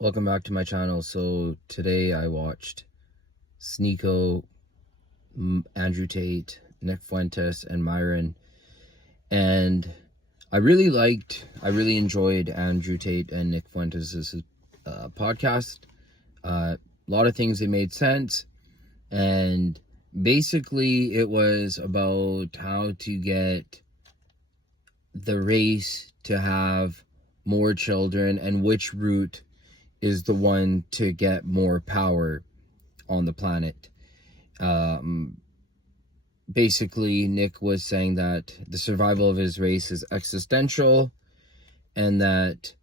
Welcome back to my channel. So today I watched Sneako, Andrew Tate, Nick Fuentes, and Myron, and I really enjoyed Andrew Tate and Nick Fuentes' podcast. A lot of things that made sense, and basically it was about how to get the race to have more children and which route is the one to get more power on the planet. Basically, Nick was saying that the survival of his race is existential, and that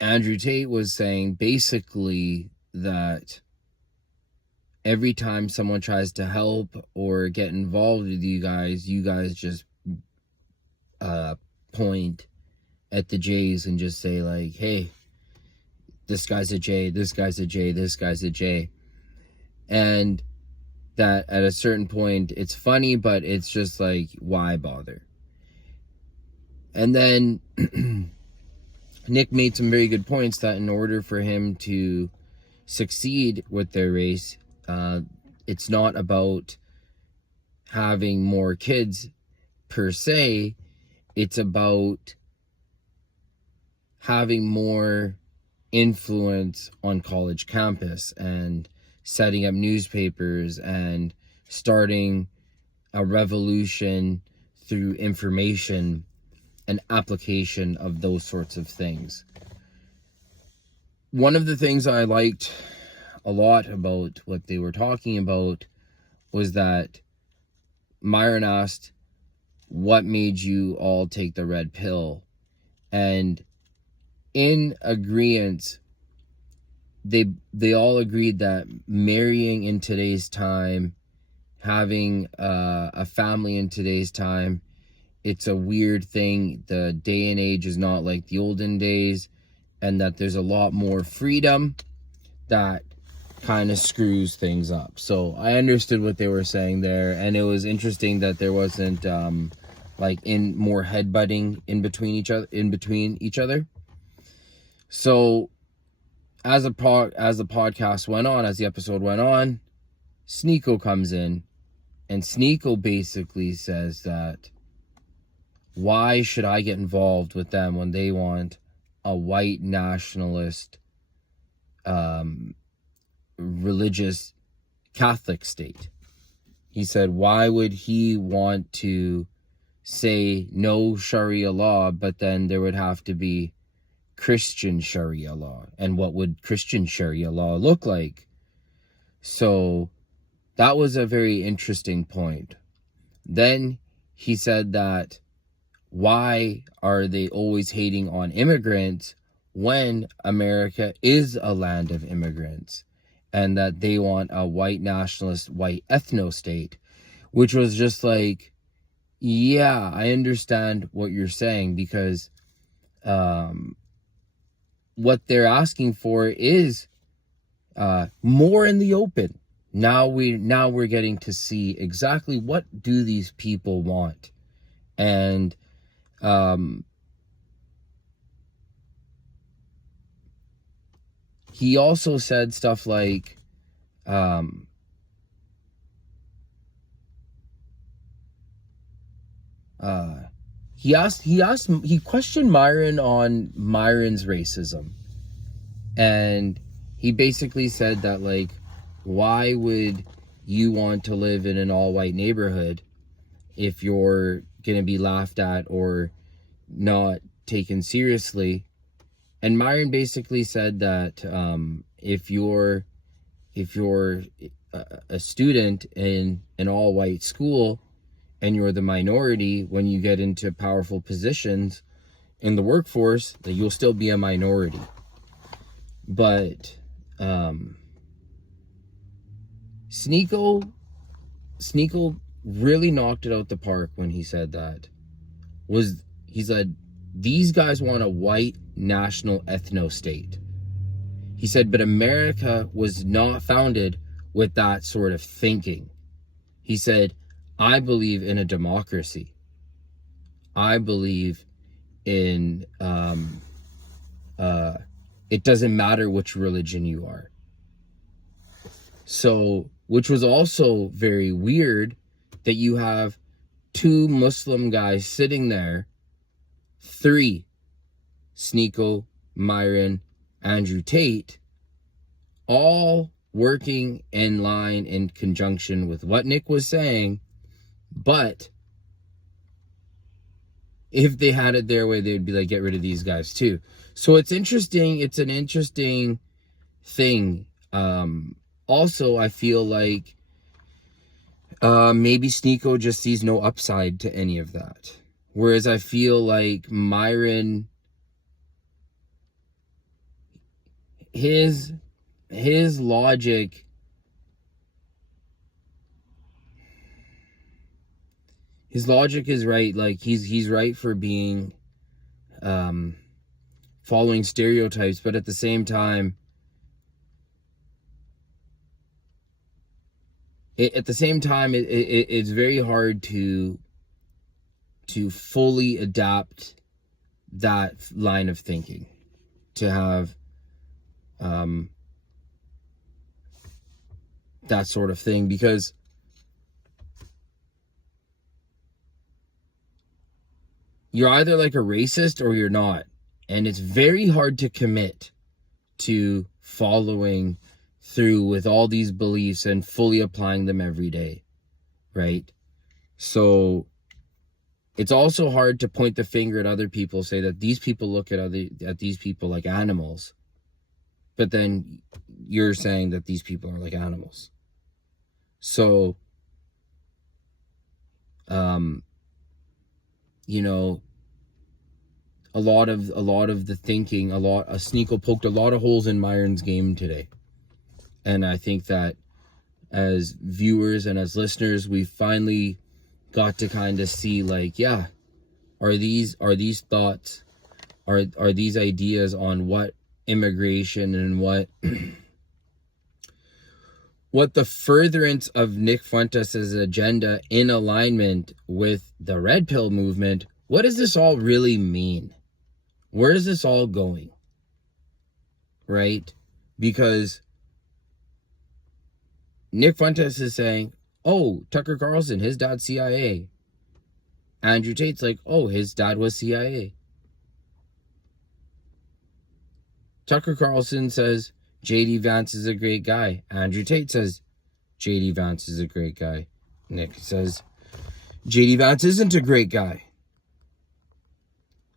Andrew Tate was saying basically that every time someone tries to help or get involved with you guys just point at the J's and just say like, hey, this guy's a J, this guy's a J, this guy's a J. And that at a certain point, it's funny, but it's just like, why bother? And then Nick made some very good points that in order for him to succeed with their race, it's not about having more kids per se, it's about having more influence on college campus and setting up newspapers and starting a revolution through information and application of those sorts of things. One of the things I liked a lot about what they were talking about was that Myron asked, what made you all take the red pill? And in agreement, they all agreed that marrying in today's time, having a family in today's time, it's a weird thing. The day and age is not like the olden days, and that there's a lot more freedom that kind of screws things up. So I understood what they were saying there, and it was interesting that there wasn't like in more headbutting in between each other. So as the podcast went on, as the episode went on, Sneako comes in, and Sneako basically says that, why should I get involved with them when they want a white nationalist, religious Catholic state? He said, why would he want to say no Sharia law, but then there would have to be Christian Sharia law, and what would Christian Sharia law look like? So that was a very interesting point. Then he said that, why are they always hating on immigrants when America is a land of immigrants, and that they want a white nationalist, white ethno state? Which was just like, yeah, I understand what you're saying, because what they're asking for is more in the open. Now we're getting to see exactly what do these people want. And he also said stuff like he questioned Myron on Myron's racism, and he basically said that, like, why would you want to live in an all-white neighborhood if you're gonna be laughed at or not taken seriously? And Myron basically said that if you're a student in an all-white school and you're the minority, when you get into powerful positions in the workforce, that you'll still be a minority. But Sneako really knocked it out the park when he said that. He said, these guys want a white national ethno state. He said, but America was not founded with that sort of thinking. He said, I believe in a democracy. I believe in It doesn't matter which religion you are. So, which was also very weird that you have 2 Muslim guys sitting there, 3, Sneako, Myron, Andrew Tate, all working in line in conjunction with what Nick was saying, but if they had it their way, they'd be like, get rid of these guys too. So it's interesting. It's an interesting thing. Also, I feel like maybe Sneako just sees no upside to any of that. Whereas I feel like Myron, his logic, is right. Like he's right for being following stereotypes, but at the same time, it's very hard to fully adapt that line of thinking, to have that sort of thing, because you're either like a racist or you're not. And it's very hard to commit to following through with all these beliefs and fully applying them every day, right? So it's also hard to point the finger at other people, say that these people look at these people like animals, but then you're saying that these people are like animals. So, you know, a lot of the thinking, Sneako poked a lot of holes in Myron's game today. And I think that as viewers and as listeners, we finally got to kind of see, like, yeah, are these thoughts, are these ideas on what immigration and what what the furtherance of Nick Fuentes' agenda in alignment with the Red Pill movement, what does this all really mean? Where is this all going? Right? Because Nick Fuentes is saying, oh, Tucker Carlson, his dad's CIA. Andrew Tate's like, oh, his dad was CIA. Tucker Carlson says, J.D. Vance is a great guy. Andrew Tate says, J.D. Vance is a great guy. Nick says, J.D. Vance isn't a great guy.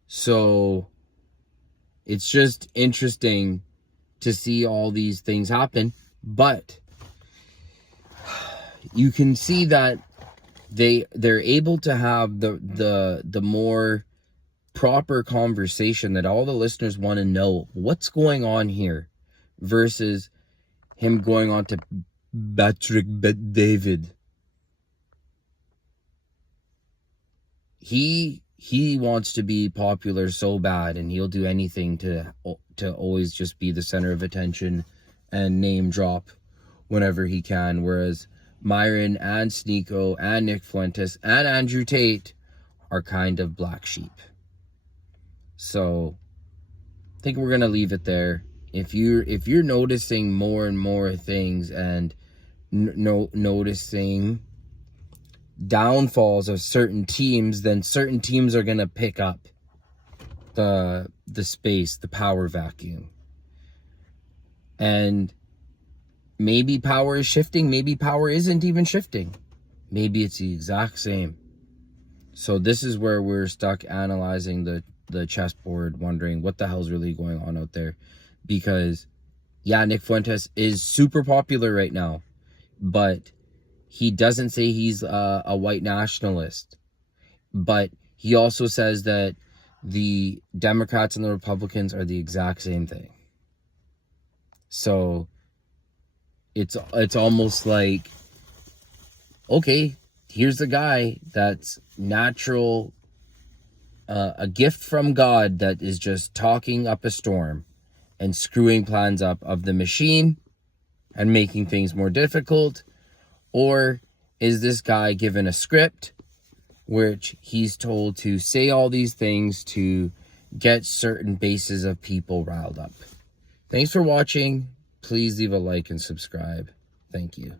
So it's just interesting to see all these things happen. But you can see that they're able to have the more proper conversation that all the listeners want to know what's going on here, versus him going on to Patrick Bet-David. He wants to be popular so bad, and he'll do anything to always just be the center of attention and name drop whenever he can, whereas Myron and Sneako and Nick Fuentes and Andrew Tate are kind of black sheep. So I think we're gonna leave it there. If you're noticing more and more things and noticing downfalls of certain teams, then certain teams are gonna pick up the space, the power vacuum. And maybe power is shifting, maybe power isn't even shifting. Maybe it's the exact same. So this is where we're stuck analyzing the chessboard, wondering what the hell's really going on out there. Because, yeah, Nick Fuentes is super popular right now, but he doesn't say he's a white nationalist. But he also says that the Democrats and the Republicans are the exact same thing. So it's almost like, okay, here's the guy that's natural, a gift from God, that is just talking up a storm and screwing plans up of the machine and making things more difficult. Or is this guy given a script which he's told to say all these things to get certain bases of people riled up? Thanks for watching. Please leave a like and subscribe. Thank you.